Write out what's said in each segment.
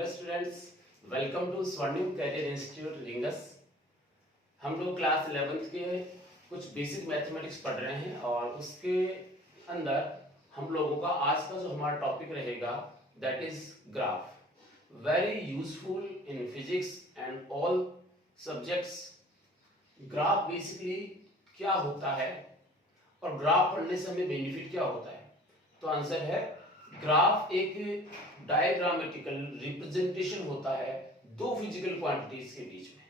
Hello students, welcome to स्वर्णिम career institute rings. हम लोग क्लास 11th के कुछ बेसिक मैथमेटिक्स पढ़ रहे हैं और उसके अंदर हम लोगों का आज का जो हमारा टॉपिक रहेगा that is graph, very useful in physics and all subjects. Graph basically क्या होता है और ग्राफ पढ़ने से हमें बेनिफिट क्या होता है? तो आंसर है ग्राफ एक डायग्रामेटिकल रिप्रेजेंटेशन होता है दो फिजिकल क्वांटिटीज के बीच में,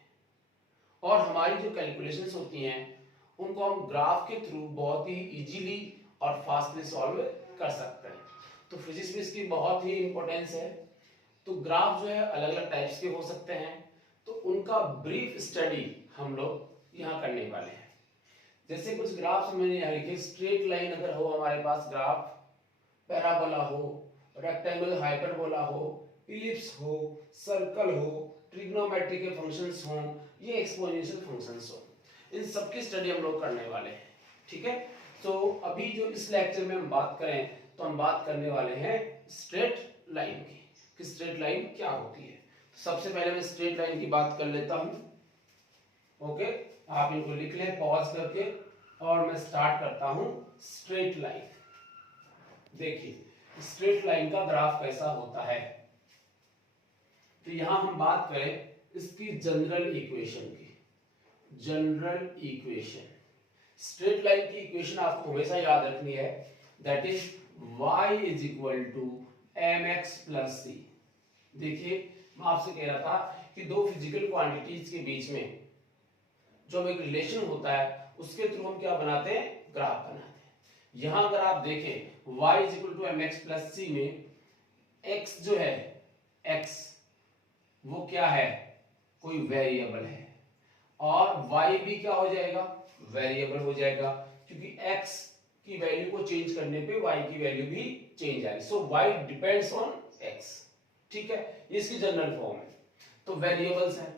और हमारी जो कैलकुलेशंस होती हैं उनको हम ग्राफ के थ्रू बहुत ही इजीली और फास्टली सॉल्व कर सकते हैं। तो फिजिक्स में इसकी बहुत ही इंपॉर्टेंस है। तो ग्राफ जो है अलग अलग टाइप्स के हो सकते हैं, तो उनका ब्रीफ स्टडी हम लोग यहाँ करने वाले हैं। जैसे कुछ ग्राफ्स मैंने यहाँ लिखे, स्ट्रेट लाइन अगर हो हमारे पास ग्राफ, पैराबोला हो, रेक्टेंगल हाइपरबोला हो, इलिप्स हो, सर्कल हो, ट्रिग्नोमेट्री के फंक्शंस हो, ये एक्सपोनेंशियल फंक्शंस हो, इन सब की स्टडी हम लोग करने वाले हैं। ठीक है, तो अभी जो इस लेक्चर में हम बात करें तो हम बात करने वाले हैं स्ट्रेट लाइन की, कि स्ट्रेट लाइन क्या होती है। सबसे पहले मैं स्ट्रेट लाइन की बात कर लेता हूं। ओके, आप इनको लिख लें पॉज करके, और मैं स्टार्ट करता हूं स्ट्रेट लाइन। देखिए स्ट्रेट लाइन का ग्राफ कैसा होता है। तो यहां हम बात करें इसकी जनरल इक्वेशन की। जनरल इक्वेशन, स्ट्रेट लाइन की इक्वेशन आपको हमेशा याद रखनी है, that is y is equal to mx plus c। देखिए मैं आपसे कह रहा था कि दो फिजिकल क्वांटिटीज के बीच में जो एक रिलेशन होता है उसके थ्रू हम क्या बनाते हैं, ग्राफ बनाते हैं। यहां अगर आप देखें y is equal to mx plus c में x जो है, x वो क्या है, कोई वेरिएबल है, और y भी क्या हो जाएगा, वेरिएबल हो जाएगा, क्योंकि x की वैल्यू को चेंज करने पे y की वैल्यू भी चेंज आएगी। सो y डिपेंड्स ऑन x। ठीक है, ये इसकी जनरल फॉर्म है। तो वेरिएबल्स हैं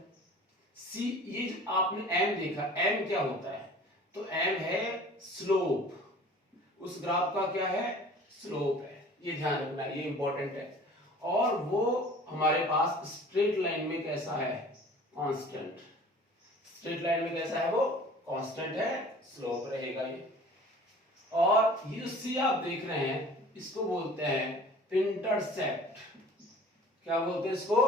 c, ये जो आपने m देखा, m क्या होता है, तो m है स्लोप, उस ग्राफ का क्या है, स्लोप है, ये ध्यान रखना, ये इंपॉर्टेंट है। और वो हमारे पास स्ट्रेट लाइन में कैसा है, कांस्टेंट। स्ट्रेट लाइन में कैसा है, वो कांस्टेंट है, स्लोप रहेगा ये। और ये सी आप देख रहे हैं, इसको बोलते हैं इंटरसेप्ट। क्या बोलते हैं इसको,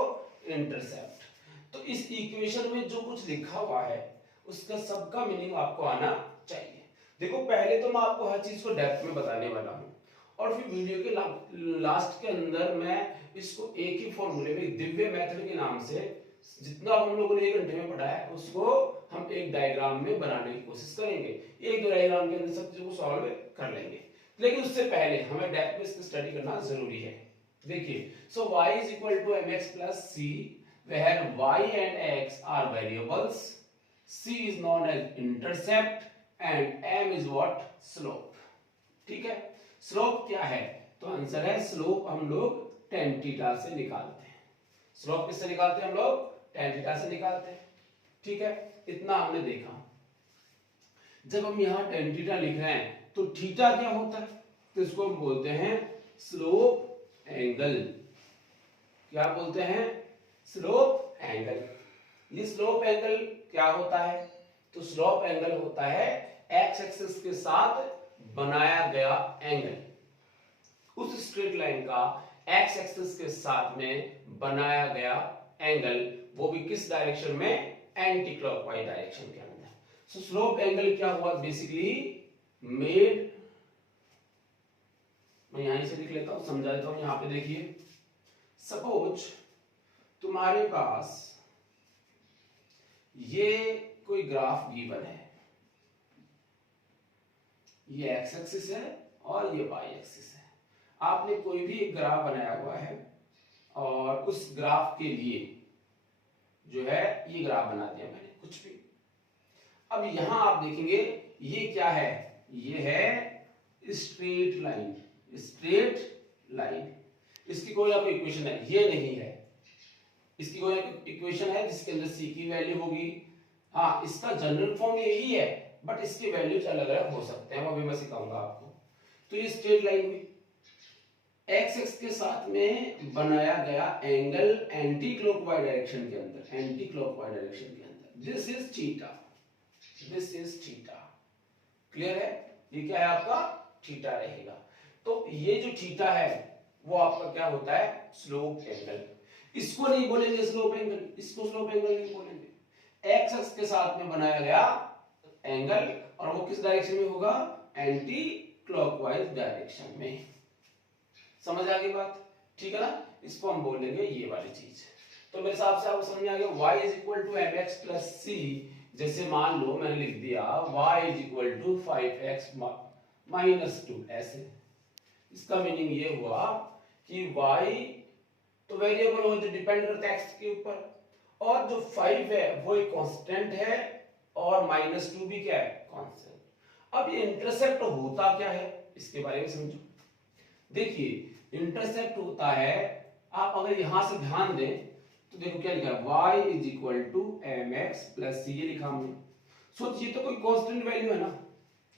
इंटरसेप्ट। तो इस इक्वेशन में जो कुछ लिखा हुआ है उसका सबका मीनिंग आपको आना चाहिए। देखो पहले तो मैं आपको हर चीज को डेप्थ में बताने वाला हूं, और फिर वीडियो के लास्ट के अंदर मैं इसको एक ही फॉर्मूले में, दिव्य मेथड के नाम से, जितना हम लोगों ने 1 घंटे में पढ़ा है उसको हम एक डायग्राम में बनाने की कोशिश करेंगे। एक दो डायग्राम के अंदर सब चीजों को सॉल्व कर लेंगे, लेकिन उससे पहले हमें डेप्थ में इसकी स्टडी करना जरूरी है। देखिए, so y is equal to mx plus c, where y and x are variables, c is known as intercept and m is what, slope। ठीक है, स्लोप क्या है, तो आंसर है स्लोप हम लोग tan थीटा से निकालते हैं। स्लोप किससे निकालते हैं हम लोग, tan थीटा से निकालते हैं। ठीक है, इतना हमने देखा। जब हम यहाँ tan थीटा लिख रहे हैं तो थीटा क्या होता है, तो इसको हम बोलते हैं स्लोप एंगल। क्या बोलते हैं, स्लोप एंगल। ये स्लोप एंगल क्या होता है, तो स्लोप एंगल होता है एक्स एक्सिस के साथ बनाया गया एंगल। उस स्ट्रेट लाइन का एक्स एक्सिस के साथ में बनाया गया एंगल, वो भी किस डायरेक्शन में, एंटी क्लॉकवाइज डायरेक्शन के अंदर। सो स्लोप एंगल क्या हुआ, बेसिकली मेड, मैं यहीं से लिख लेता हूं, समझा देता हूं। यहां पे देखिए, सपोज तुम्हारे पास ये कोई ग्राफ गिवन है, ये एक्स एक्सिस है और ये वाई एक्सिस है। आपने कोई भी एक ग्राफ बनाया हुआ है और उस ग्राफ के लिए जो है ये ग्राफ बना दिया मैंने, कुछ भी। अब यहां आप देखेंगे ये क्या है, ये है स्ट्रेट लाइन। स्ट्रेट लाइन, इसकी कोई आपको इक्वेशन है, ये नहीं है, इसकी कोई इक्वेशन है जिसके अंदर c की वैल्यू होगी। हाँ, इसका जनरल फॉर्म यही है, बट इसके वैल्यूज अलग अलग हो सकते हैं, वो भी मैं सिखाऊंगा आपको। तो ये स्ट्रेट लाइन हुई। एक्स एक्स के साथ में बनाया गया एंगल एंटी क्लॉकवाइज डायरेक्शन के अंदर, एंटी क्लॉकवाइज डायरेक्शन के अंदर, this is theta, this is theta. Clear है? ये क्या है आपका? थीटा रहेगा। तो ये जो थीटा है वो आपका क्या होता है? Slope angle. इसको नहीं बोलेंगे स्लोप एंगल, इसको स्लोप एंगल नहीं बोलेंगे। एक्स एक्स के साथ में बनाया गया एंगल और वो किस डायरेक्शन में होगा? एंटी क्लॉकवाइज डायरेक्शन में। समझ आ गई बात? ठीक है ना? इसको हम बोलेंगे ये वाली चीज। तो मेरे हिसाब से आपको समझ में आ गया y is equal to mx plus c। जैसे मान लो मैंने लिख दिया y is equal to 5x minus 2, ऐसे। इसका मीनिंग ये हुआ कि y तो वेरिएबल हो जो डिपेंड करता है x के ऊपर, और जो 5 है वो एक कांस्टेंट है और माइनस 2 भी क्या है? कांस्टेंट। अब ये इंटरसेप्ट होता क्या है इसके बारे में समझो। देखिए इंटरसेप्ट होता है, आप अगर यहां से ध्यान दें तो देखो क्या लिखा है? y is equal to M x plus C, ये लिखा हमने। सोचिए तो कोई कांस्टेंट वैल्यू है ना,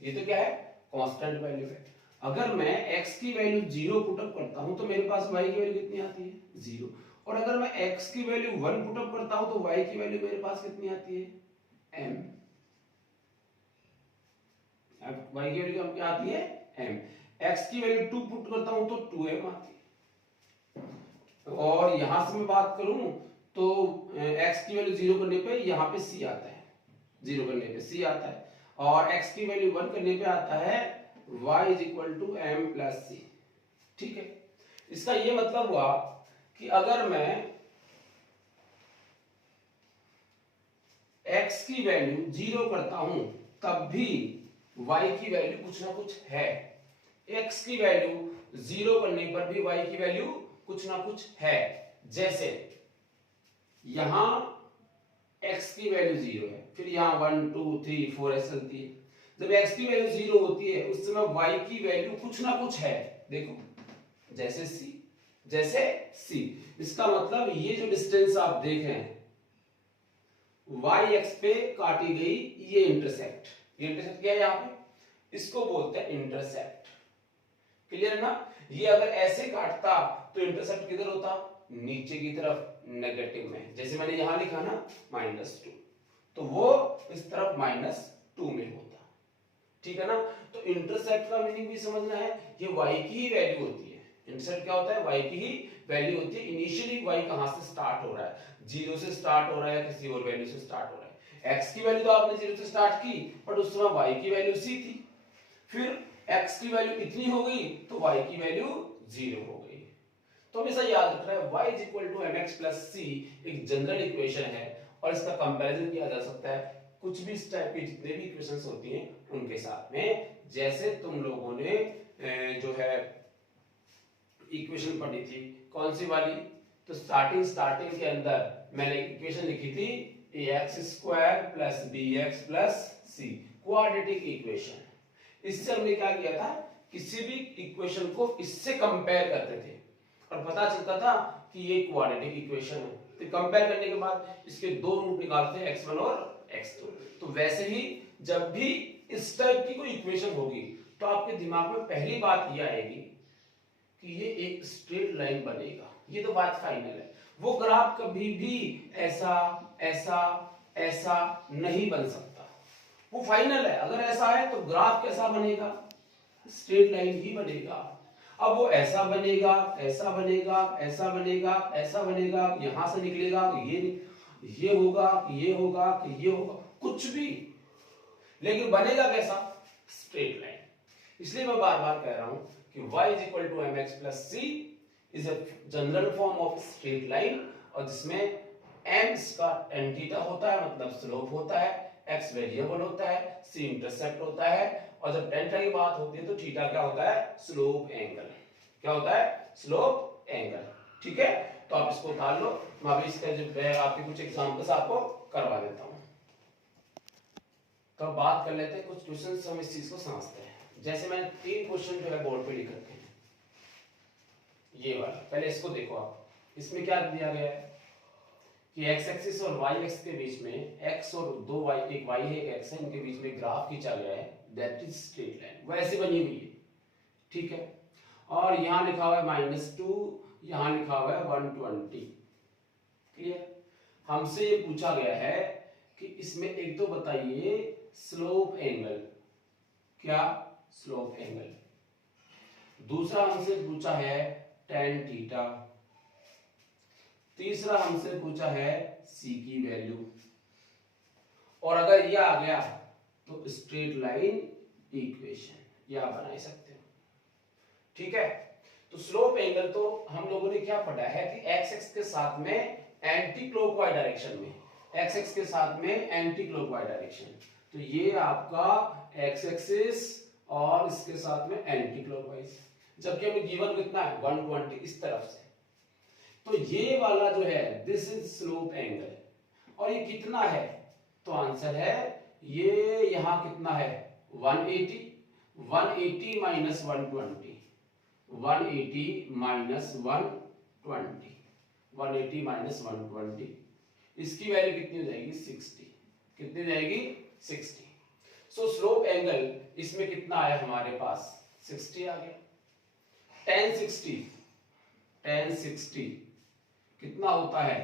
ये तो क्या है? कांस्टेंट वैल्यू है। अगर मैं x की वैल्यू 0 पुटअप करता हूं तो मेरे पास y की वैल्यू कितनी आती है? 0। और अगर मैं x की वैल्यू 1 पुटअप करता हूं तो y की वैल्यू मेरे पास कितनी आती है? m। अब y की वैल्यू क्या आती है? m। x की वैल्यू 2 पुट करता हूं तो 2m आती है। और यहां से मैं बात करूं तो x की वैल्यू 0 करने पे यहां पे c आता है, 0 करने पे c आता है, और x की वैल्यू 1 करने पे आता है y is equal to m plus C. ठीक है? इसका ये मतलब हुआ कि अगर मैं x की वैल्यू 0 करता हूं तब भी y की वैल्यू कुछ ना कुछ है। x की वैल्यू 0 करने पर भी y की वैल्यू कुछ ना कुछ है। जैसे यहां x की वैल्यू 0 है, फिर यहां 1 2 3 4 ऐसे चलती है। जब x की वैल्यू 0 होती है उस समय y की वैल्यू कुछ ना कुछ है। देखो जैसे c, जैसे c। इसका मतलब ये जो डिस्टेंस आप देख रहे हैं y x पे काटी गई ये इंटरसेक्ट, ये इंटरसेक्ट क्या है यहां पे? इसको बोलते हैं इंटरसेप्ट। क्लियर है ना? ये अगर ऐसे काटता तो इंटरसेप्ट किधर होता? नीचे की तरफ, नेगेटिव में। जैसे मैंने यहां लिखा ना -2, तो वो इस तरफ -2 में होता। ठीक है ना? तो इंटरसेप्ट का मीनिंग भी समझना है, ये y की ही वैल्यू होती है। इंटरसेप्ट क्या होता है? y की ही वैल्यू होती है। इनिशियली y कहां से स्टार्ट हो रहा है? 0 से स्टार्ट हो रहा है, किसी और वैल्यू से स्टार्ट हो रहा है। x की वैल्यू तो आपने 0 से स्टार्ट की, बट उस समय y की वैल्यू c थी। फिर x की वैल्यू इतनी हो गई तो y की वैल्यू 0 हो गई। तो हमेशा याद रखना है y is equal to mx plus c एक जनरल इक्वेशन है और इसका कंपैरिजन किया जा सकता है कुछ भी इस टाइप की जितने भी इक्वेशंस होती हैं उनके साथ में। जैसे तुम लोगों ने जो है इक्वेशन पढ़ी थी कौन सी वाली? तो स्टार्टिंग के अंदर मैंने इक्वेशन लिखी थी ax square plus bx plus c, quadratic equation. इससे हमने क्या किया था? किसी भी इक्वेशन को इससे कंपेयर करते थे और पता चलता था कि ये क्वाड्रेटिक इक्वेशन है। तो कंपेयर करने के बाद इसके दो रूट निकालते हैं x1 और x2। तो वैसे ही जब भी इस टाइप की कोई इक्वेशन होगी तो आपके दिमाग में पहली बात ये आएगी कि ये एक स्ट्रेट लाइन बनेगा। ये तो बात फाइनल है। वो ग्राफ कभी भी ऐसा ऐसा ऐसा नहीं बन सकता, वो फाइनल है। अगर ऐसा है तो ग्राफ कैसा बनेगा? स्ट्रेट लाइन ही बनेगा। अब वो ऐसा बनेगा, ऐसा बनेगा, ऐसा बनेगा, ऐसा बनेगा, यहां से निकलेगा, ये होगा, ये होगा, ये होगा, कुछ भी, लेकिन बनेगा कैसा? Straight line. इसलिए मैं बार बार कह रहा हूं कि y is equal to M x plus c is a general form of straight line, और जिसमें m इसका tan थीटा होता है, मतलब स्लोप होता है, x वेरिएबल होता है, c इंटरसेप्ट होता है, और जब tan थीटा की बात होती है तो थीटा क्या होता है? Slope angle. क्या होता है? Slope angle. ठीक है? तो आप इसको उतार लो, मैं अभी इसका जो आपके कुछ एग्जांपल्स आपको करवा देता हूं। तो बात कर लेते हैं कुछ क्वेश्चंस, हम इस चीज को समझते हैं। जैसे मैंने 3 क्वेश्चन जो है बोर्ड पे लिख रखे हैं, ये वाला पहले इसको देखो आप। इसमें क्या दिया गया है कि x एक्सिस और y एक्सिस के बीच में x और दो y, एक y है एक x है, इनके बीच में ग्राफ खींचा गया है, दैट इज स्ट्रेट लाइन, वैसे बनी हुई है। ठीक है? और यहाँ लिखा हुआ है -2, यहाँ लिखा हुआ है 120। क्लियर? हमसे ये पूछा गया है कि इसमें एक तो बताइए स्लोप एंगल, क्या स्लोप एंगल। दूसरा हमसे पूछा है tan थीटा। तीसरा हमसे पूछा है c की वैल्यू। और अगर ये आ गया तो स्ट्रेट लाइन इक्वेशन यह बना सकते हो। ठीक है, तो स्लोप एंगल तो हम लोगों ने क्या पढ़ा है कि एक्स एक्स के साथ में एंटी क्लॉकवाइज डायरेक्शन में, एक्स एक्स के साथ में एंटी क्लॉकवाइज डायरेक्शन, तो ये आपका एक्स एक्सिस और इसके साथ में एंटी क्लॉकवाइज, जबकि हमें गिवन कितना है 120 इस तरफ से। तो ये वाला जो है दिस इज स्लोप एंगल। और ये कितना है, तो आंसर है ये यहां कितना है 180, 180 माइनस 120, 180 माइनस 120, 180 माइनस 120, इसकी वैल्यू कितनी हो जाएगी 60। कितनी हो जाएगी 60। सो स्लोप एंगल इसमें कितना आया हमारे पास 60 आ गया। tan 60 कितना होता है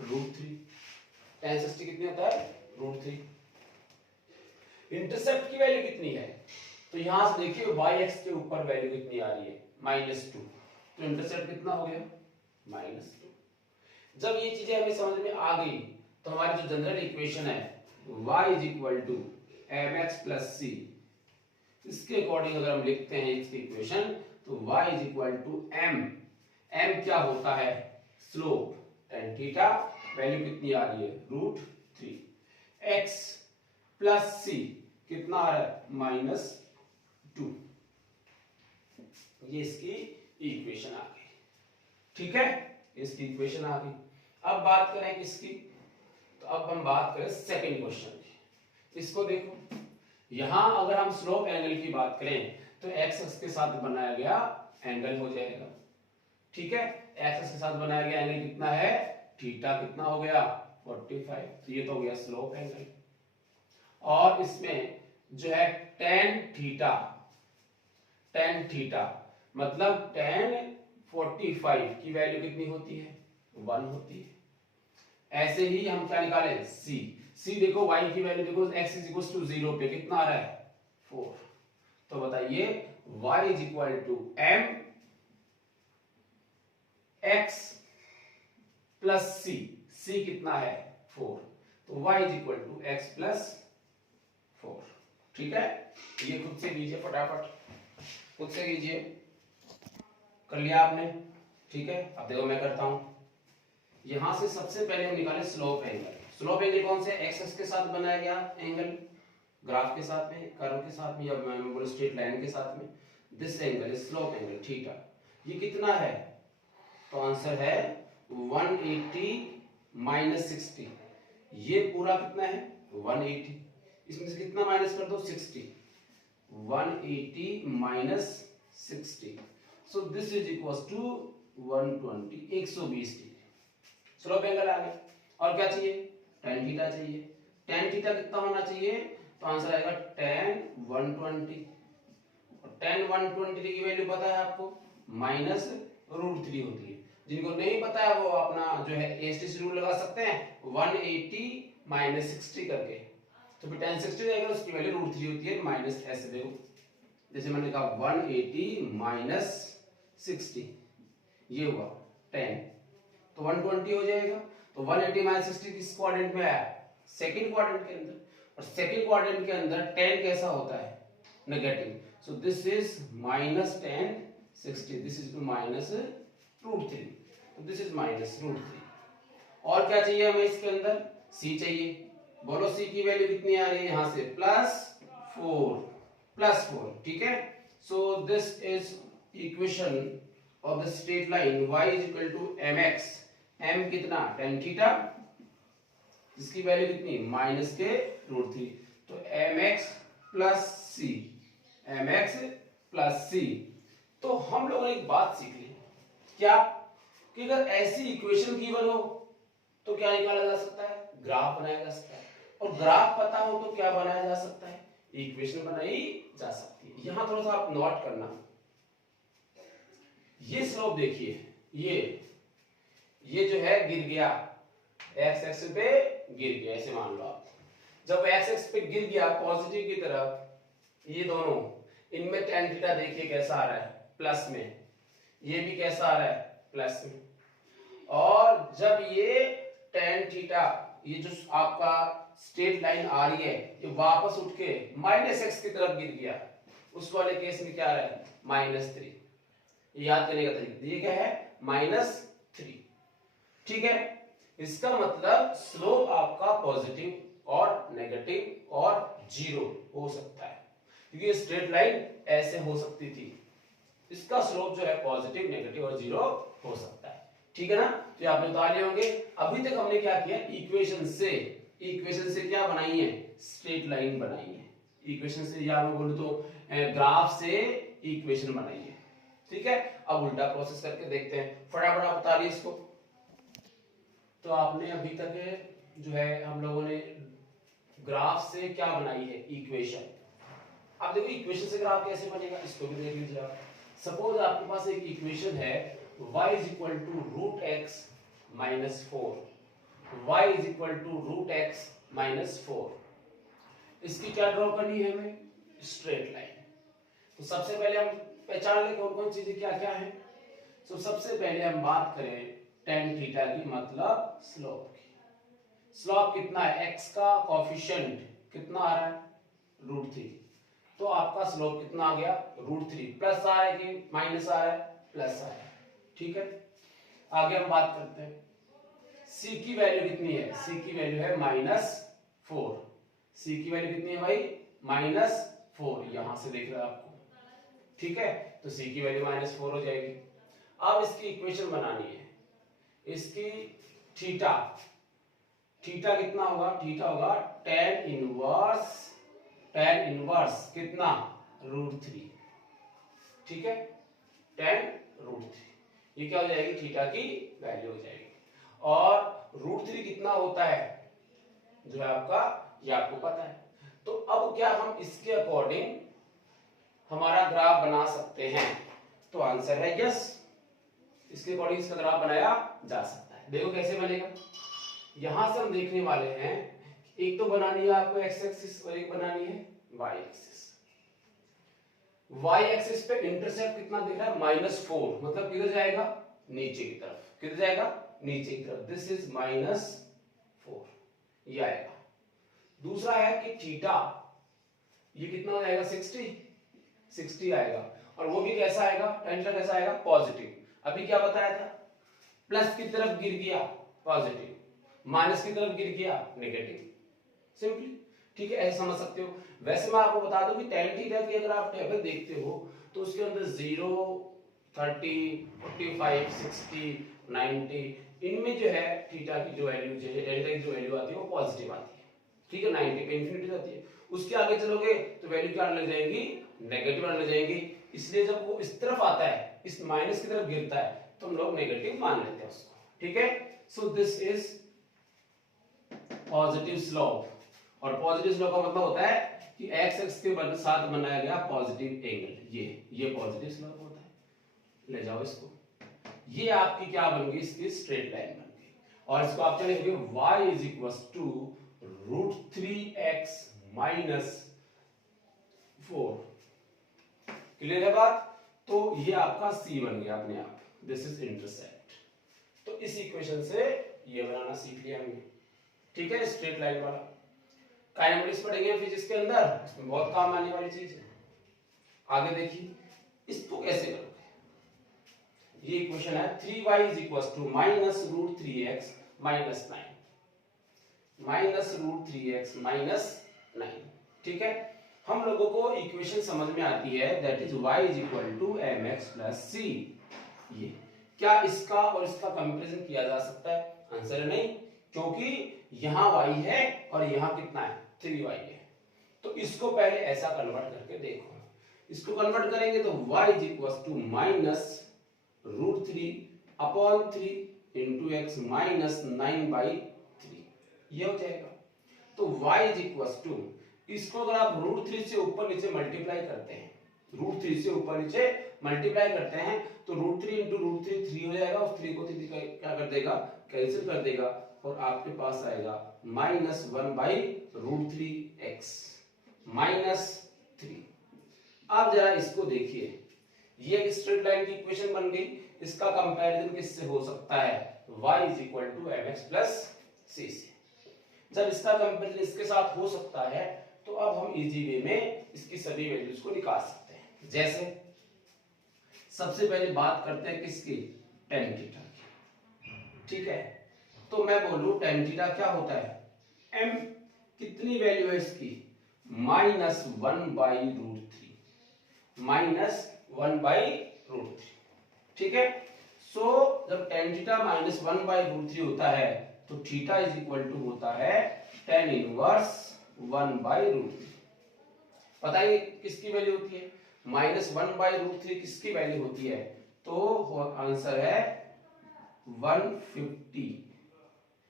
√3। tan 60 कितनी होता है √3। इंटरसेप्ट की वैल्यू कितनी है, तो यहां से देखिए y एक्स के ऊपर वैल्यू कितनी आ रही है -2, तो इंटरसेप्ट कितना हो गया -2। जब ये चीजें हमें समझ में आ गई तो हमारी जो जनरल इक्वेशन है y mx + c, इसके अकॉर्डिंग अगर हम लिखते हैं इसकी इक्वेशन तो y m क्या होता है स्लोप tan थीटा, वैल्यू कितनी आ रही है √3, x + c कितना आ रहा है -2। ये इसकी इक्वेशन आ गई। ठीक है, इसकी इक्वेशन आ गई। अब बात करें किसकी, तो अब हम बात करें सेकंड क्वेश्चन की। इसको देखो, यहां अगर हम स्लोप एंगल की बात करें तो एक्स एक्स के साथ बनाया गया एंगल हो जाएगा। ठीक है, एक्स एक्स के साथ बनाया गया एंगल कितना है थीटा, कितना हो गया 45, तो ये तो हो गया स्लोप एंगल। और इसमें जो है tan थीटा मतलब tan 45 की वैल्यू कितनी होती है 1 होती है। ऐसे ही हम क्या निकाले c देखो y की वैल्यू देखो x = 0 पे कितना आ रहा है 4। तो बताइए y m x + c कितना है 4, तो y x + 4। ठीक है, ये खुद से कीजिए, फटाफट खुद से कीजिए। कर लिया आपने? ठीक है, अब देखो मैं करता हूं। यहां से सबसे पहले हम निकाले स्लोप एंगल। स्लोप एंगल कौन से, एक्स एक्स के साथ बनाया गया एंगल, ग्राफ के साथ में, कर्व के साथ में, या मैं बोलूं स्ट्रेट लाइन के साथ में। This angle is slope angle theta. ये कितना है, तो आंसर है 180 - 60। ये पूरा कितना है 180, इसमें से कितना माइनस कर दो 60, 180 - 60, so this is equal to 120, 120 degree. Slope angle आ गया। और क्या चाहिए, tan थीटा चाहिए। tan थीटा कितना होना चाहिए, तो आंसर आएगा tan 120। और tan 120 की वैल्यू पता है आपको -√3 होती है। जिनको नहीं पता है वो अपना जो है एसटीसी रूल लगा सकते हैं 180 - 60 करके। तो फिर tan 60 जाएगा, उसकी वैल्यू √3 होती है माइनस ऐसे देखो, जैसे मैंने कहा 180 - 60, ये हुआ tan, तो 120 हो जाएगा। तो 180 - 60 किस क्वाड्रेंट में आया, सेकंड क्वाड्रेंट के अंदर। और सेकंड क्वाड्रेंट के अंदर tan कैसा होता है negative, so this is -tan 60, this is -√3, तो दिस इज -√3। और क्या चाहिए हमें इसके अंदर, c चाहिए। बोलो c की वैल्यू कितनी आ रही है यहां से +4। ठीक है, सो this is equation of the straight line y mx, m कितना tan थीटा, इसकी वैल्यू कितनी -√3, तो mx + c। तो हम लोगों ने एक बात सीख ली, क्या कि अगर ऐसी इक्वेशन गिवन हो तो क्या निकाला जा सकता है, ग्राफ बनाया जा सकता है। और ग्राफ पता हो तो क्या बनाया जा सकता है, इक्वेशन बनाई जा सकती है। यहां थोड़ा सा आप नोट करना, ये स्लोप देखिए, ये जो है गिर गया, एक्स एक्सिस पे गिर गया, ऐसे मान लो आप। जब एक्स एक्सिस पे गिर गया पॉजिटिव की तरफ, ये दोनों, इनमें tan थीटा देखिए कैसा आ रहा है, प्लस में, ये भी कैसा आ रहा है, प्लस में। और जब ये tan थीटा, ये जो आपका स्ट्रेट लाइन आ रही है, ये वापस उठ के -x की तरफ गिर गया, उस वाले केस में क्या आ रहा है, -3। याद करने का तरीका ये क्या है, -3। ठीक है, इसका मतलब स्लोप आपका पॉजिटिव और नेगेटिव और जीरो हो सकता है, क्योंकि स्ट्रेट लाइन ऐसे हो सकती थी, इसका स्लोप जो है पॉजिटिव, नेगेटिव और जीरो हो सकता है। ठीक है ना, तो आपने बता लिए होंगे। अभी तक हमने क्या किया, इक्वेशन से क्या बनाई है, स्ट्रेट लाइन बनाई है। इक्वेशन से, या मैं बोलूं तो ग्राफ से इक्वेशन बनाई है। ठीक है, अब उल्टा प्रोसेस करके देखते हैं, फटाफट आप बता लिए इसको। तो आपने अभी तक जो है हम लोगों ने ग्राफ से क्या बनाई है, इक्वेशन। अब देखो इक्वेशन से ग्राफ कैसे बनेगा, इसको भी देख लीजिए आप। सपोज आपके पास एक इक्वेशन है y is equal to root x minus 4, y is equal to root x minus 4। इसकी क्या ड्रॉ करनी है हमें, स्ट्रेट लाइन। तो सबसे पहले हम पहचान लें कौन कौन चीजें क्या क्या है। तो सबसे पहले हम बात करें tan थीटा की, मतलब स्लोप की। स्लोप कितना है, x का कोफिशिएंट कितना आ रहा है, √3। तो आपका स्लोप कितना आ गया, √3। प्लस आ रहा है कि माइनस आ रहा है, प्लस आ रहा है। ठीक है, आगे हम बात करते हैं, c की वैल्यू कितनी है, c की वैल्यू है -4। c की वैल्यू कितनी है भाई, -4, यहां से देख रहे हैं आपको। ठीक है, तो c की वैल्यू -4 हो जाएगी। अब इसकी इक्वेशन बनानी है, इसकी थीटा कितना होगा, थीटा होगा tan इनवर्स कितना, √3। ठीक है, tan √3, ये क्या हो जाएगी, थीटा की वैल्यू हो जाएगी। और √3 कितना होता है जो है आपका, ये आपको पता है। तो अब क्या हम इसके अकॉर्डिंग हमारा ग्राफ बना सकते हैं, तो आंसर है यस, इसके अकॉर्डिंग इसका ग्राफ बनाया जा सकता है। देखो कैसे बनेगा, यहां से हम देखने वाले हैं, एक तो बनानी है आपको x एक्सिस और एक बनानी है y एक्सिस। y एक्सिस पे इंटरसेप्ट कितना दिख रहा है, -4, मतलब किधर जाएगा, नीचे की तरफ। किधर जाएगा, नीचे की तरफ। दिस इज -4, ये आएगा। दूसरा है कि थीटा, ये कितना हो जाएगा, 60 आएगा। और वो भी कैसा आएगा, tan कैसा आएगा, पॉजिटिव। अभी क्या बताया था, प्लस की तरफ गिर गया पॉजिटिव, माइनस की तरफ गिर गया नेगेटिव, सिंपली। ठीक है, ऐसे समझ सकते हो। वैसे मैं आपको बता दूं कि tan थीटा की अगर आप टेबल देखते हो तो उसके अंदर 0, 30, 45, 60, 90, इनमें जो है थीटा की जो वैल्यू, डेल्टा की जो वैल्यू आती है वो पॉजिटिव आती है। ठीक है, 90 पे इंफिनिटी जाती है। उसके आगे चलोगे तो वैल्यू क्या आने लग जाएगी, नेगेटिव आने लग जाएगी। इसलिए जब वो इस तरफ आता है, इस माइनस की तरफ गिरता है, तो हम लोग नेगेटिव मान लेते हैं उसको। ठीक है, सो दिस इज पॉजिटिव स्लोप। और पॉजिटिव स्लोप का मतलब होता है कि x एक्स के साथ बनाया गया पॉजिटिव एंगल, ये पॉजिटिव स्लोप होता है। ले जाओ इसको, ये आपकी क्या बन गई, इसकी स्ट्रेट लाइन बन गई। और इसको आप चलेंगे y is equal to √3x -4। Clear है बात, तो ये आपका c बन गया अपने आप, दिस इज इंटरसेप्ट। तो इस इक्वेशन से ये बनाना सीख लिया हमने। ठीक है, स्ट्रेट लाइन वाला। काइनेमेटिक्स पढ़ेंगे फिजिक्स के अंदर, इसमें बहुत काम आने वाली चीज है। आगे देखिए इसको कैसे करोगे। ये इक्वेशन है 3y is equal to -√3x -9। ठीक है, हम लोगों को इक्वेशन समझ में आती है, that is y is equal to mx plus c। ये क्या इसका और इसका कंपैरिजन किया जा सकता है, आंसर है नहीं, क्योंकि यहां y है और यहां कितना है, 3y है। तो इसको पहले ऐसा कन्वर्ट करके देखो। इसको कन्वर्ट करेंगे तो y is equal to -√3 upon 3 into x -9/3, ये हो जाएगा। तो y इज इक्वल टू, इसको अगर आप √3 से ऊपर नीचे मल्टीप्लाई करते हैं, √3 से ऊपर नीचे मल्टीप्लाई करते हैं तो √3 इंटू √3 3 हो जाएगा, और 3 को 3 क्या कर देगा, कैंसिल कर देगा, और आपके पास आएगा -1/√3x -3। अब जरा इसको देखिए, ये एक स्ट्रेट लाइन की इक्वेशन बन गई। इसका कंपैरिजन किससे हो सकता है, y = mx + c से। जब इसका कंपैरिजन इसके साथ हो सकता है तो अब हम इजी वे में इसकी सभी वैल्यूज को निकाल सकते हैं। जैसे सबसे पहले बात करते हैं किसकी, tan थीटा की। ठीक है, तो मैं बोलूं tan थीटा क्या होता है, m कितनी वैल्यू है इसकी, -1/√3 ठीक है। सो जब tan थीटा -1/√3 होता है तो थीटा = होता है tan इनवर्स 1/√3। पता है किसकी वैल्यू होती है, -1/√3 किसकी वैल्यू होती है, तो आंसर है 150,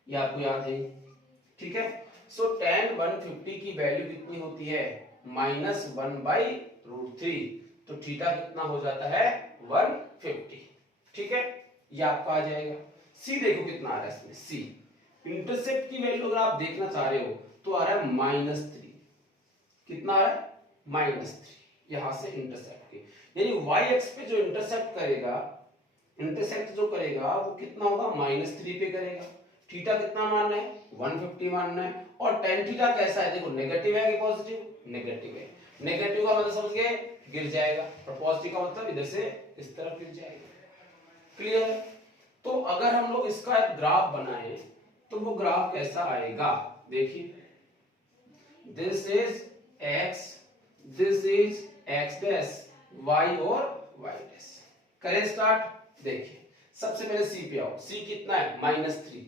ये आपको याद है। ठीक है, सो tan 150 की वैल्यू कितनी होती है, -1/√3, तो थीटा कितना हो जाता है 150। ठीक है, ये आपका आ जाएगा। सी देखो कितना आ रहा है इसमें, सी इंटरसेप्ट की वैल्यू अगर आप देखना चाह रहे हो तो आ रहा है -3। कितना आ रहा है, -3, यहां से इंटरसेप्ट के, यानी y एक्स पे जो इंटरसेप्ट करेगा, इंटरसेप्ट जो करेगा वो कितना होगा, -3 पे करेगा। थीटा कितना मानना है, 150 मानना है। और tan थीटा कैसा है, देखो नेगेटिव है कि पॉजिटिव, नेगेटिव है। नेगेटिव का मतलब समझ गए, गिर जाएगा, और पॉजिटिव का मतलब इधर से इस तरफ गिर जाएगा। क्लियर है। तो अगर हम लोग इसका एक ग्राफ बनाएं तो वो ग्राफ कैसा आएगा, देखिए this is x, this is x dash, y और y डैश। करें स्टार्ट, देखिए सबसे पहले c पे आओ। c कितना है, -3।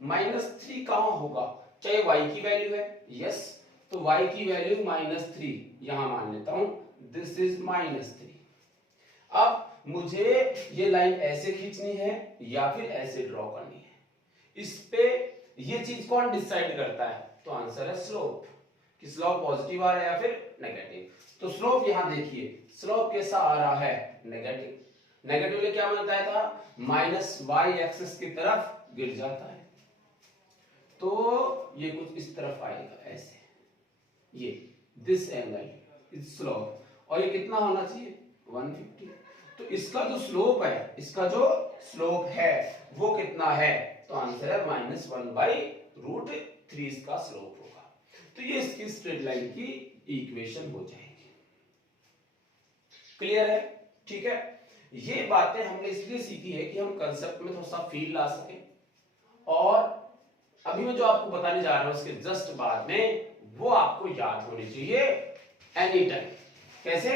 -3 कहां होगा, चाहे y की वैल्यू है, यस, तो y की वैल्यू -3 यहां मान लेता हूं, दिस इज -3। अब मुझे ये लाइन ऐसे खींचनी है या फिर ऐसे ड्रॉ करनी है, इस पे ये चीज कौन डिसाइड करता है, तो आंसर है स्लोप, कि स्लोप पॉजिटिव आ रहा है या फिर नेगेटिव। तो स्लोप यहां देखिए, स्लोप कैसा आ रहा है, नेगेटिव। नेगेटिव में क्या बताया था, -y एक्सिस की तरफ गिर जाता है, तो ये कुछ इस तरफ आएगा ऐसे, ये दिस एंगल इज स्लोप, और ये कितना होना चाहिए, 150। तो इसका जो स्लोप है, इसका जो स्लोप है वो कितना है, तो आंसर है -1/√3 इसका स्लोप होगा। तो ये इसकी स्ट्रेट लाइन की इक्वेशन हो जाएगी। क्लियर है, ठीक है। ये बातें हमने इसलिए सीखी है कि हम कंसेप्ट में थोड़ा सा फील ला सके, और अभी मैं जो आपको बताने जा रहा हूं उसके जस्ट बाद में वो आपको याद होनी चाहिए एनी टाइम। कैसे,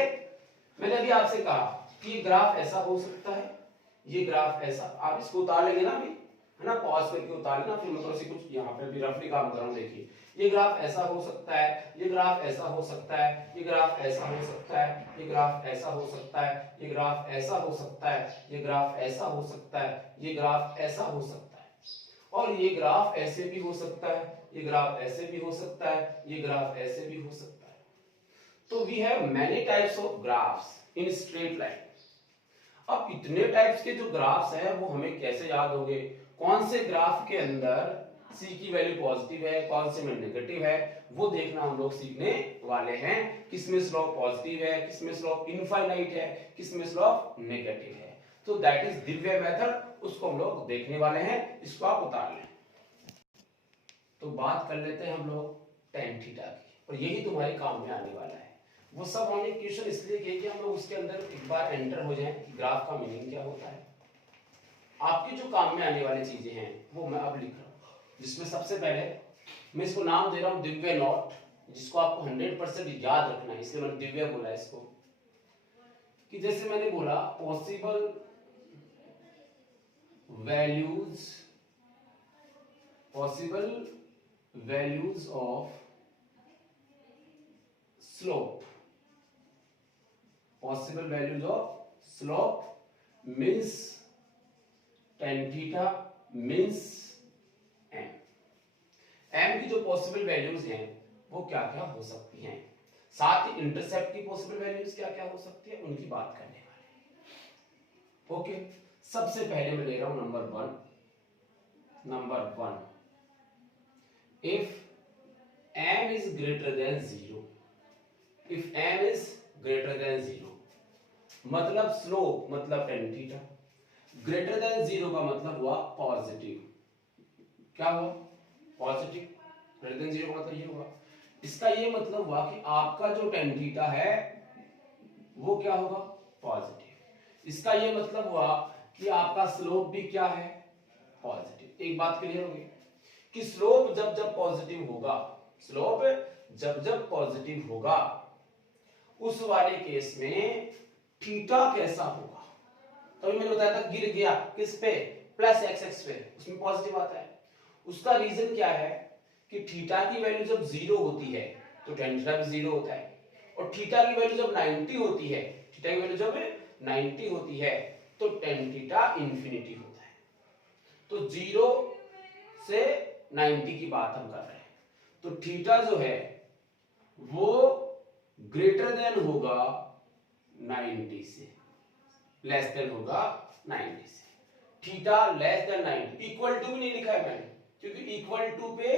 मैंने अभी आपसे कहा कि ये ग्राफ ऐसा हो सकता है, ये ग्राफ ऐसा, आप इसको उतार लेंगे ना अभी, है ना, पॉज करके उतार लेना, फिर मैं थोड़ा सी कुछ यहाँ पे भी रफली काम कर रहा हूँ। देखिए ये ग्राफ ऐसा हो सकता है, ये ग्राफ ऐसा हो सकता है, ये ग्राफ ऐसा हो सकता है, ये ग्राफ ऐसा हो सकता है, ये ग्राफ ऐसा हो सकता है, ये ग्राफ ऐसा हो सकता है, ये ग्राफ ऐसा हो सकता है, और ये ग्राफ ऐसे भी हो सकता है, ये ग्राफ ऐसे भी हो सकता है, ये ग्राफ ऐसे भी हो सकता है। तो we have many types of graphs in straight line. अब इतने टाइप्स के जो ग्राफ्स हैं वो हमें कैसे याद होंगे, कौन से ग्राफ के अंदर c की वैल्यू पॉजिटिव है, कौन से में नेगेटिव है, वो देखना हम लोग सीखने वाले हैं। किसमें स्लोप पॉजिटिव है, किसमें स्लोप इनफाइनाइट है, किसमें स्लोप नेगेटिव है। तो दैट इज दिव्य मेथड, उसको हम लोग देखने वाले हैं, इसको आप उतार लें। तो बात कर लेते हैं हम लोग tan थीटा की, और यही तुम्हारे काम में आने वाला है। वो सब हमने क्वेश्चन इसलिए किए कि हम लोग उसके अंदर एक बार एंटर हो जाएं कि ग्राफ का मीनिंग क्या होता है। आपके जो काम में आने वाली चीजें हैं वो मैं अब लिख रहा हूं, जिसमें सबसे पहले मैं इसको नाम दे रहा हूं दिव्य नोट, जिसको आपको 100% याद रखना है, इसलिए मैंने दिव्य बोला इसको। कि जैसे मैंने बोला possible values of slope, possible values of slope means tan theta means m। m की जो पॉसिबल वैल्यूज हैं वो क्या क्या हो सकती हैं, साथ ही इंटरसेप्ट की पॉसिबल वैल्यूज क्या क्या हो सकती है, उनकी बात करने वाले हैं। ओके, सबसे पहले मैं ले रहा हूं number one, if m is greater than 0, if m is greater than 0 मतलब स्लोप मतलब tan थीटा, ग्रेटर देन 0 का मतलब हुआ पॉजिटिव, क्या हुआ पॉजिटिव, ग्रेटर देन 0 का मतलब ये हुआ, इसका ये मतलब हुआ कि आपका जो tan थीटा है वो क्या होगा पॉजिटिव, इसका ये मतलब हुआ कि आपका स्लोप भी क्या है पॉजिटिव। एक बात क्लियर होगी कि स्लोप जब जब पॉजिटिव होगा, स्लोप जब जब पॉजिटिव होगा उस वाले केस में थीटा कैसा होगा, तो मैंने बताया था गिर गया किस पे प्लस एक्स एक्स पे, उसमें पॉजिटिव आता है। उसका रीजन क्या है कि थीटा की वैल्यू जब 0 होती है तो tan थीटा भी 0 होता है, और थीटा की वैल्यू जब 90 होती है, थीटा की वैल्यू जब 90 होती है तो tan थीटा इंफिनिटी होता है। तो 0 से 90 की बात हम कर रहे हैं, तो थीटा जो है वो ग्रेटर देन होगा 90 से, लेस देन होगा 90 से, theta less than 90, equal to भी नहीं लिखा है मैंने क्योंकि इक्वल टू पे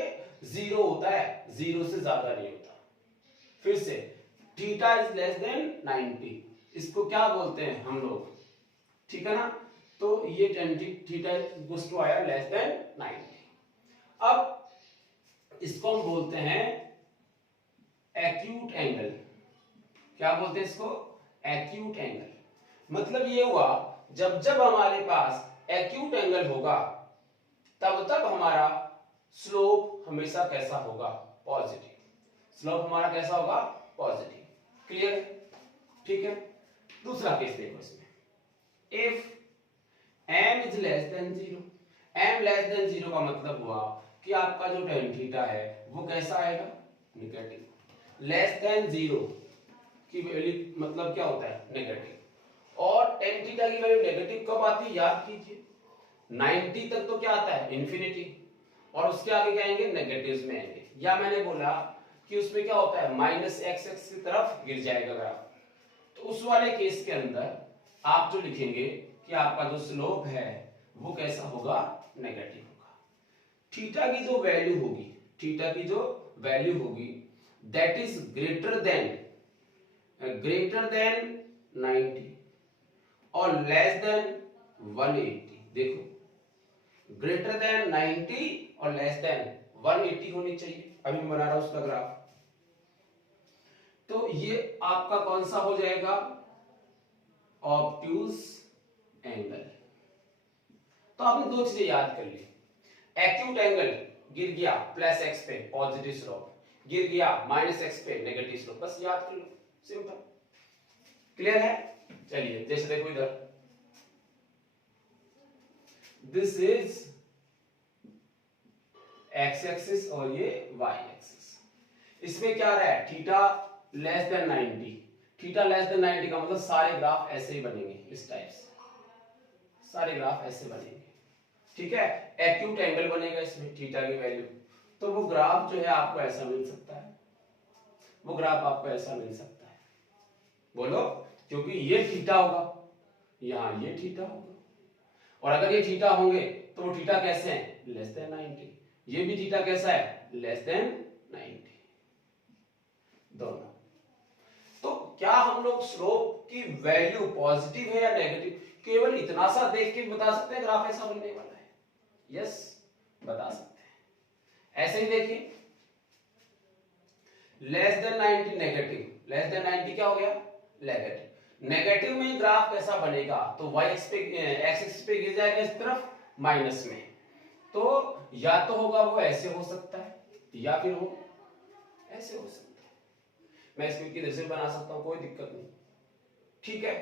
0 होता है, 0 से ज्यादा नहीं होता। फिर से थीटा इज लेस देन 90, इसको क्या बोलते हैं हम लोग, ठीक है ना, तो ये tan थीटा इक्वल्स टू आया लेस देन 90। अब इसको हम बोलते हैं एक्यूट एंगल, क्या बोलते हैं इसको एक्यूट एंगल, मतलब ये हुआ जब जब हमारे पास एक्यूट एंगल होगा तब तब हमारा स्लोप हमेशा कैसा होगा पॉजिटिव, स्लोप हमारा कैसा होगा पॉजिटिव, क्लियर है, ठीक है। दूसरा केस देखो इसमें, if m is less than 0, m less than 0 का मतलब हुआ कि आपका जो tan थीटा है वो कैसा आएगा नेगेटिव, लेस देन 0 की वैल्यू मतलब क्या होता है नेगेटिव, और tan थीटा की वैल्यू नेगेटिव कब आती है याद कीजिए 90 तक तो क्या आता है इंफिनिटी, और उसके आगे क्या आएंगे नेगेटिव्स में आएंगे, या मैंने बोला कि उसमें क्या होता है माइनस एक्स एक्स की तरफ गिर जाएगा ग्राफ, तो उस वाले केस के अंदर आप जो लिखेंगे कि आपका जो स्लोप है वो कैसा होगा नेगेटिव होगा, थीटा की जो वैल्यू होगी, थीटा की जो वैल्यू होगी दैट इज ग्रेटर देन 90 और लेस देन 180, देखो ग्रेटर देन 90 और लेस देन 180 होनी चाहिए, अभी मैं बना रहा हूं उसका ग्राफ, तो ये आपका कौन सा हो जाएगा ऑब्ट्यूज एंगल। तो आपने दो चीजें याद कर ली, एक्यूट एंगल गिर गया प्लस एक्स पे पॉजिटिव स्लोप, गिर गया माइनस एक्स पे नेगेटिव स्लोप, बस याद कर लो सिंपल, क्लियर है। चलिए जैसे देखो इधर दिस इज एक्स एक्सिस और ये वाई एक्सिस, इसमें क्या रहा है theta less than 90, theta less than 90 का मतलब सारे ग्राफ ऐसे ही बनेंगे, इस टाइप से सारे ग्राफ ऐसे बनेंगे, ठीक है, एक्यूट एंगल बनेगा इसमें थीटा की वैल्यू, तो वो ग्राफ जो है आपको ऐसा मिल सकता है, वो ग्राफ आपको ऐसा मिल सकता है, बोलो क्योंकि ये थीटा होगा, यहां ये थीटा होगा, और अगर ये थीटा होंगे तो वो थीटा कैसे हैं लेस देन 90, ये भी थीटा कैसा है लेस देन 90 दोनों। तो क्या हम लोग स्लोप की वैल्यू पॉजिटिव है या नेगेटिव केवल इतना सा देख के बता सकते हैं ग्राफ ऐसा बनने वाला है, यस बता सकते हैं, ऐसे ही देखिए less than 90 negative, less than 90 क्या हो गया नेगेटिव, नेगेटिव में ग्राफ कैसा बनेगा तो y एक्स पे गिर जाएगा इस तरफ माइनस में, तो या तो होगा वो ऐसे हो सकता है या फिर वो ऐसे हो सकता है, मैं इसको किधर से बना सकता हूं कोई दिक्कत नहीं, ठीक है,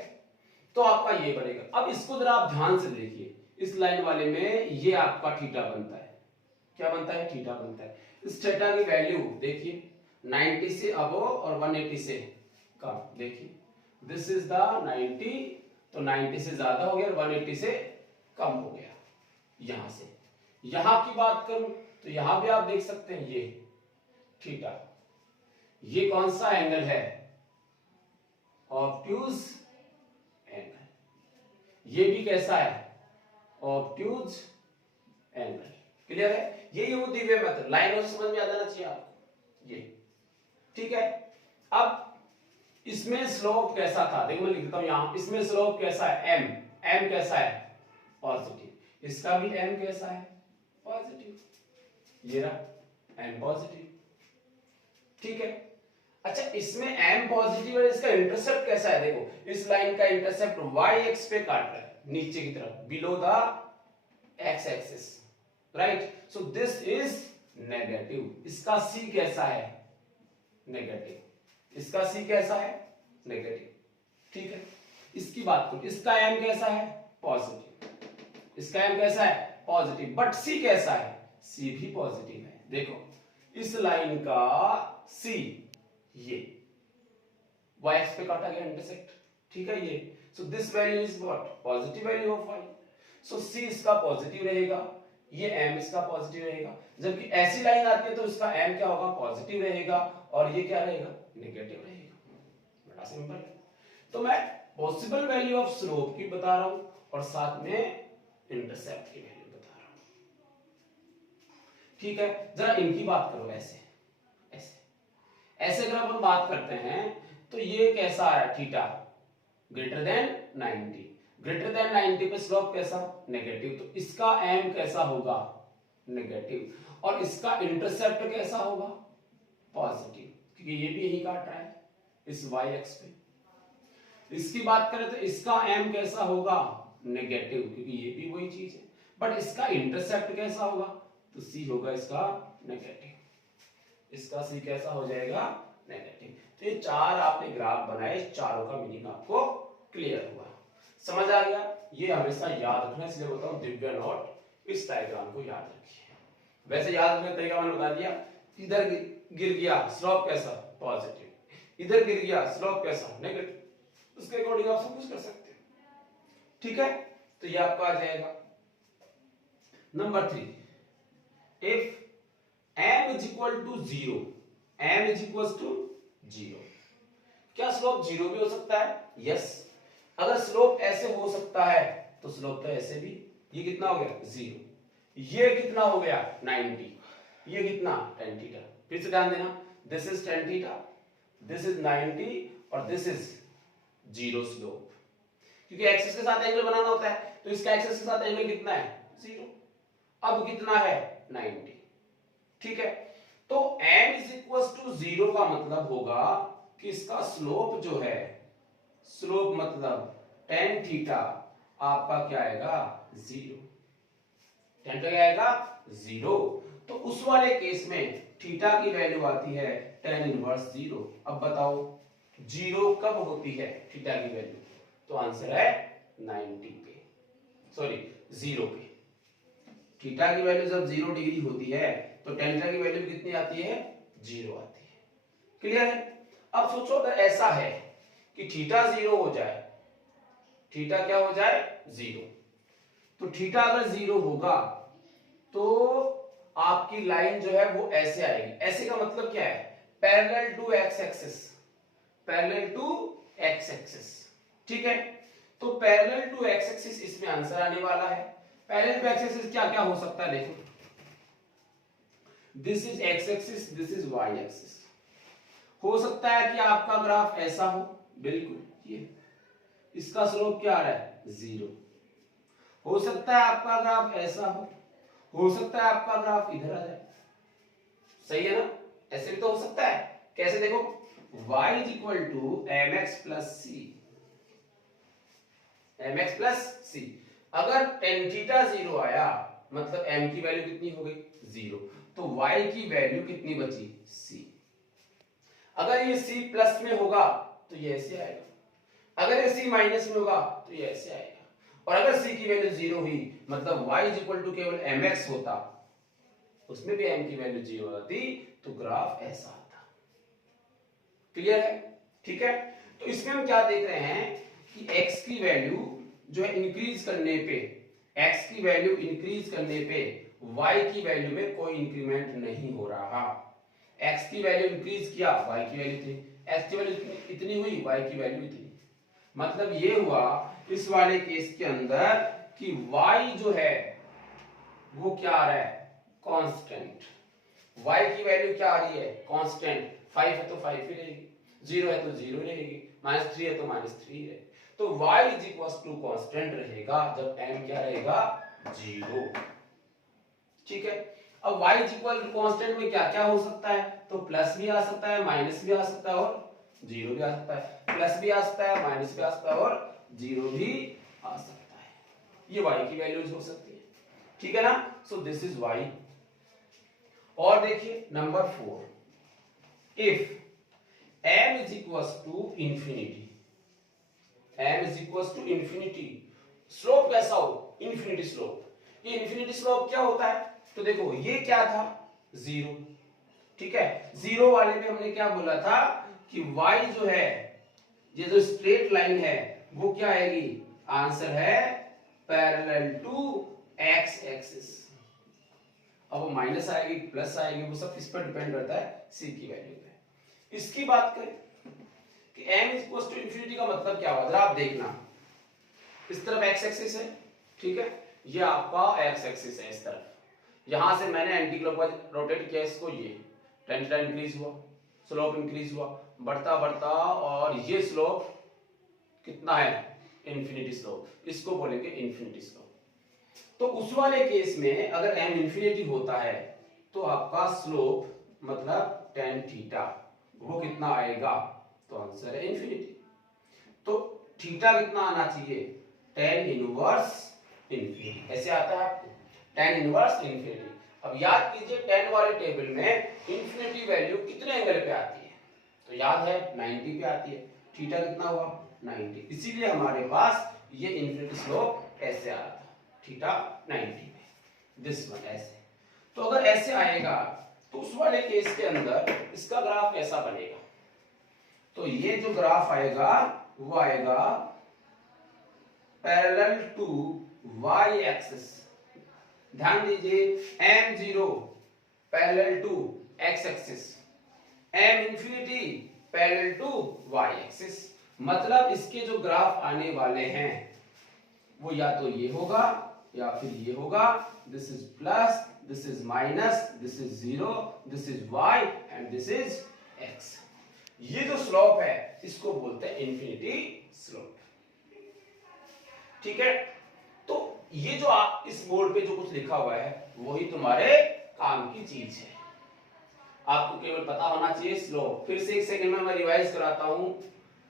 तो आपका ये बनेगा। अब इसको जरा आप ध्यान से देखिए, इस लाइन वाले में ये आपका थीटा बनता है, क्या बनता है थीटा बनता है, इस थीटा की वैल्यू देखिए 90 से अबव और 180 से कम, देखिए दिस इज द 90, तो 90 से ज्यादा हो गया और 180 से कम हो गया, यहां से यहां की बात करूं तो यहां भी आप देख सकते हैं ये थीटा, ये कौन सा एंगल है ऑब्ट्यूज एंगल, ये भी कैसा है, ऑब्ट्यूज एंगल। क्लियर है, यही वो दिव्य मेथड, लाइन और समझ में आ जाना चाहिए आपको ये। ठीक है, अब इसमें स्लोप कैसा था, देखो मैं लिख देता हूं यहां, इसमें स्लोप कैसा है, m, m कैसा है, पॉजिटिव, इसका भी m कैसा है, पॉजिटिव, ये रहा m पॉजिटिव। ठीक है, अच्छा इसमें m पॉजिटिव है, इसका इंटरसेप्ट कैसा है, देखो इस लाइन का इंटरसेप्ट y एक्स पे काट रहा है, नीचे की तरफ, below the x axis, right, so this is negative. इसका c कैसा है, नेगेटिव, इसका c कैसा है, नेगेटिव। ठीक है, इसकी बात करो, इसका m कैसा है, पॉजिटिव, इसका m कैसा है, पॉजिटिव, बट c कैसा है, c भी पॉजिटिव है। देखो इस लाइन का c, ये y एक्स पे काटा गया इंटरसेक्ट, ठीक है, ये, so this value is what, positive value of y, so c इसका पॉजिटिव रहेगा, ये m इसका पॉजिटिव रहेगा। जबकि ऐसी लाइन आती है तो इसका m क्या होगा, पॉजिटिव रहेगा, और ये क्या रहेगा, नेगेटिव रहेगा। बड़ा सिंपल है। तो मैं पॉसिबल वैल्यू ऑफ स्लोप की बता रहा हूं और साथ में इंटरसेप्ट की वैल्यू बता रहा हूं। ठीक है, जरा इनकी बात करो, ऐसे ऐसे ऐसे अगर अपन बात करते हैं तो ये कैसा आ रहा है, theta greater than 90, greater than 90 पे स्लोप कैसा, नेगेटिव, तो इसका m कैसा होगा, नेगेटिव, और इसका इंटरसेप्ट कैसा होगा, पॉजिटिव, क्योंकि ये भी यही काट रहा है इस y एक्स पे। इसकी बात करें तो इसका m कैसा होगा, नेगेटिव, क्योंकि ये भी वही चीज है, बट इसका इंटरसेप्ट कैसा होगा, तो c होगा इसका नेगेटिव, इसका c कैसा हो जाएगा, नेगेटिव। तो ये चार आपने ग्राफ बनाए, चारों का मीनिंग आपको क्लियर हुआ, समझ आ गया। ये हमेशा याद रखना, इसलिए बोलता हूं दिव्या नोट, इस डायग्राम को याद रखिए। वैसे याद रखने का तरीका मैंने बता दिया, इधर गिर गया स्लोप कैसा, पॉजिटिव, इधर गिर गया स्लोप कैसा, नेगेटिव, उसके अकॉर्डिंग आप सब कुछ कर सकते हैं। ठीक है, तो ये आपका आ जाएगा। Number 3, if m is equal to 0, m is equals to 0, क्या स्लोप 0 भी हो सकता है, यस, अगर स्लोप ऐसे हो सकता है तो स्लोप तो ऐसे भी, ये कितना हो गया 0, ये कितना हो गया 90, ये कितना tan थीटा, फिर से ध्यान देना, this is tan theta, this is 90 और दिस इज 0 स्लोप, क्योंकि एक्सिस के साथ एंगल बनाना होता है, तो इसका एक्सिस के साथ एंगल कितना है 0, अब कितना है 90। ठीक है, तो m इज इक्वल टू 0 का मतलब होगा कि इसका स्लोप जो है, स्लोप मतलब tan थीटा आपका क्या आएगा 0, tan क्या आएगा 0, तो उस वाले केस में थीटा की वैल्यू आती है tan इनवर्स 0। अब बताओ 0 कब होती है थीटा की वैल्यू, तो आंसर है 90 पे, सॉरी 0 पे। थीटा की वैल्यू जब 0 डिग्री होती है तो tan थीटा की वैल्यू कितनी आती है, 0 आती है। क्लियर है, अब सोचो अगर ऐसा है कि थीटा 0 हो जाए, थीटा क्या हो जाए 0, तो थीटा अगर 0 होगा तो आपकी लाइन जो है वो ऐसे आएगी, ऐसे का मतलब क्या है, parallel to x axis, parallel to x axis. ठीक है, तो पैरेलल टू एक्स एक्सिस इसमें आंसर आने वाला है। पैरेलल टू एक्स एक्सिस क्या क्या हो सकता है, देखो this is x axis, this is y axis, हो सकता है कि आपका ग्राफ ऐसा हो, बिल्कुल ये, इसका स्लोप क्या आ रहा है 0, हो सकता है आपका ग्राफ ऐसा हो सकता है आपका ग्राफ इधर आ जाए, सही है ना, ऐसे भी तो हो सकता है। कैसे, देखो y is equal to mx plus c, mx plus c, अगर tan थीटा 0 आया मतलब m की वैल्यू कितनी हो गई 0, तो y की वैल्यू कितनी बची c, अगर ये c प्लस में होगा तो ये ऐसे आएगा, अगर ये c माइनस में होगा तो ये ऐसे आएगा, और अगर c की वैल्यू 0 हुई मतलब y इज इक्वल टू केवल mx होता, उसमें भी m की वैल्यू 0 आती तो ग्राफ ऐसा आता। क्लियर है, ठीक है, तो इसमें हम क्या देख रहे हैं कि x की वैल्यू जो है इंक्रीज करने पे, x की वैल्यू इंक्रीज करने पे y की वैल्यू में कोई इंक्रीमेंट नहीं हो रहा, x की वैल्यू इंक्रीज किया y की वैल्यू थी, x की वैल्यू इतनी हुई y की वैल्यू इतनी, मतलब ये हुआ इस वाले केस के अंदर कि y जो है वो क्या आ रहा है, कांस्टेंट। y की वैल्यू क्या आ रही है, कांस्टेंट। 5 है तो 5 ही रहेगी, 0 है तो 0 रहेगी, -3 है तो -3 रहेगी। तो y is equal to constant रहेगा जब m क्या रहेगा, 0। ठीक है। अब y is equal to constant में क्या क्या हो सकता है, तो प्लस भी आ सकता है, माइनस भी आ सकता है और 0 भी आ सकता है। प्लस भी आ सकता है, माइनस भी आ सकता है और 0 भी आ सकता है। ये y की वैल्यूज हो सकती है, ठीक है ना। So this is y। और देखिए number 4, if m is equal to infinity, m is equal to infinity, slope कैसा हो, इंफिनिटी स्लोप। ये इंफिनिटी स्लोप क्या होता है, तो देखो ये क्या था, 0। ठीक है, 0 वाले में हमने क्या बोला था कि y जो है, ये जो स्ट्रेट लाइन है वो क्या आएगी, आंसर है पैरेलल टू x एक्सिस। अब वो माइनस आएगी, प्लस आएगी, वो सब किस पर डिपेंड करता है, c की वैल्यू पे। इसकी बात करें कि m is equal to infinity का मतलब क्या हुआ, जरा आप देखना, इस तरफ x एक्सिस है, ठीक है, ये आपका x एक्सिस है इस तरफ। यहां से मैंने एंटी क्लॉकवाइज रोटेट किया इसको, ये tan थीटा इंक्रीज हुआ, स्लोप इंक्रीज हुआ, बढ़ता बढ़ता, और ये स्लोप कितना है, इंफिनिटी स्लोप, इसको बोलेंगे इंफिनिटी स्लोप। तो उस वाले केस में अगर m इंफिनिटी होता है तो आपका स्लोप मतलब tan थीटा वो कितना आएगा, तो आंसर है इंफिनिटी। तो थीटा कितना आना चाहिए, tan इनवर्स इंफिनिटी, ऐसे आता है आपको, tan इनवर्स इंफिनिटी। अब याद कीजिए tan वाले टेबल में इंफिनिटी वैल्यू कितने एंगल पे आती है, तो याद है 90 पे आती है। थीटा कितना हुआ, 90, इसीलिए हमारे पास ये इंफिनिटी स्लोप ऐसे आ रहा था, थीटा 90 पे, दिस वन ऐसे। तो अगर ऐसे आएगा तो उस वाले केस के अंदर इसका ग्राफ कैसा बनेगा, तो ये जो ग्राफ आएगा वो आएगा पैरेलल टू y एक्सिस। ध्यान दीजिए, m0 parallel to x axis, m infinity parallel to y axis. मतलब इसके जो ग्राफ आने वाले हैं वो या तो ये होगा या फिर ये होगा, this is plus, this is minus, this is 0, this is y and this is x। ये जो स्लोप है इसको बोलते हैं इंफिनिटी स्लोप, ठीक है। तो ये जो आप इस बोर्ड पे जो कुछ लिखा हुआ है वही तुम्हारे काम की चीज है, आपको केवल पता होना चाहिए स्लोप। फिर से एक सेकंड में मैं रिवाइज कराता हूं,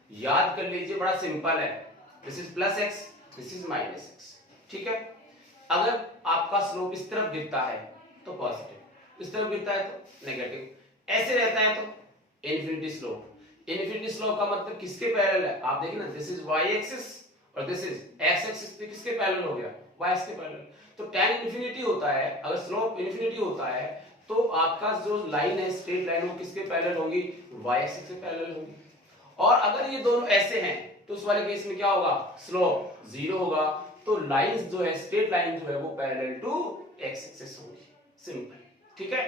याद कर लीजिए, बड़ा सिंपल है, this is plus x, this is minus x, ठीक है। अगर आपका स्लोप इस तरफ गिरता है तो पॉजिटिव, इस तरफ गिरता है तो नेगेटिव, ऐसे रहता है तो इंफिनिटी स्लोप। इंफिनिटी स्लोप का मतलब किसके पैरेलल है, आप देखिए ना, दिस इज y एक्सिस और दिस इज x एक्सिस, पे किसके पैरेलल हो गया, y एक्सिस के पैरेलल। तो tan इंफिनिटी होता है, अगर स्लोप इंफिनिटी होता है तो आपका जो लाइन है, स्ट्रेट लाइन, वो किसके पैरेलल होगी, y एक्सिस के पैरेलल होगी। और अगर ये दोनों ऐसे हैं तो उस वाले केस में क्या होगा, स्लोप 0 होगा, तो लाइंस जो है, स्ट्रेट लाइन जो है वो पैरेलल टू x एक्सिस होगी, सिंपल, ठीक है।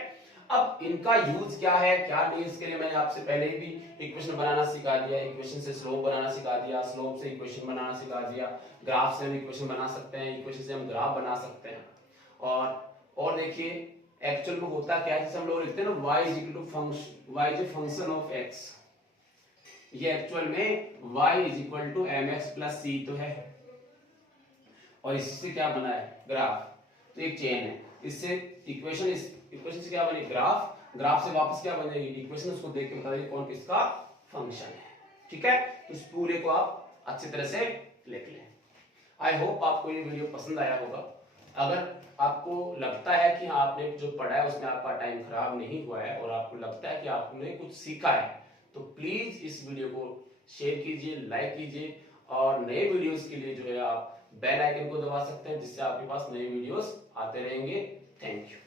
अब इनका यूज क्या है क्या नहीं, इसके लिए मैंने आपसे पहले ही भी इक्वेशन बनाना सिखा दिया, इक्वेशन से स्लोप बनाना सिखा दिया, स्लोप से इक्वेशन बनाना सिखा दिया, ग्राफ से हम इक्वेशन बना सकते हैं, इक्वेशन से हम ग्राफ बना सकते हैं। और देखिए एक्चुअल में होता क्या है, जैसे हम लोग लिखते हैं ना y is equal to function, y is function of x, ये एक्चुअल में y is equal to mx plus c तो है, और इससे क्या बना है, ग्राफ, तो एक चेन है, इससे इक्वेशन, इस इक्वेशन से क्या बनी, ग्राफ, ग्राफ से वापस क्या बन जाएगी, इक्वेशन, उसको देख के बता दीजिए कौन किसका फंक्शन है, ठीक है। तो इस पूरे को आप अच्छी तरह से लिख लें। आई होप आपको ये वीडियो पसंद आया होगा। अगर आपको लगता है कि हाँ आपने जो पढ़ा है उसमें आपका टाइम खराब नहीं हुआ है और आपको लगता है कि आपने कुछ सीखा है, तो प्लीज इस वीडियो को शेयर कीजिए, लाइक कीजिए, और नए वीडियोस के लिए जो है आप बेल आइकन को दबा सकते हैं, जिससे आपके पास नए वीडियोस आते रहेंगे। Thank you.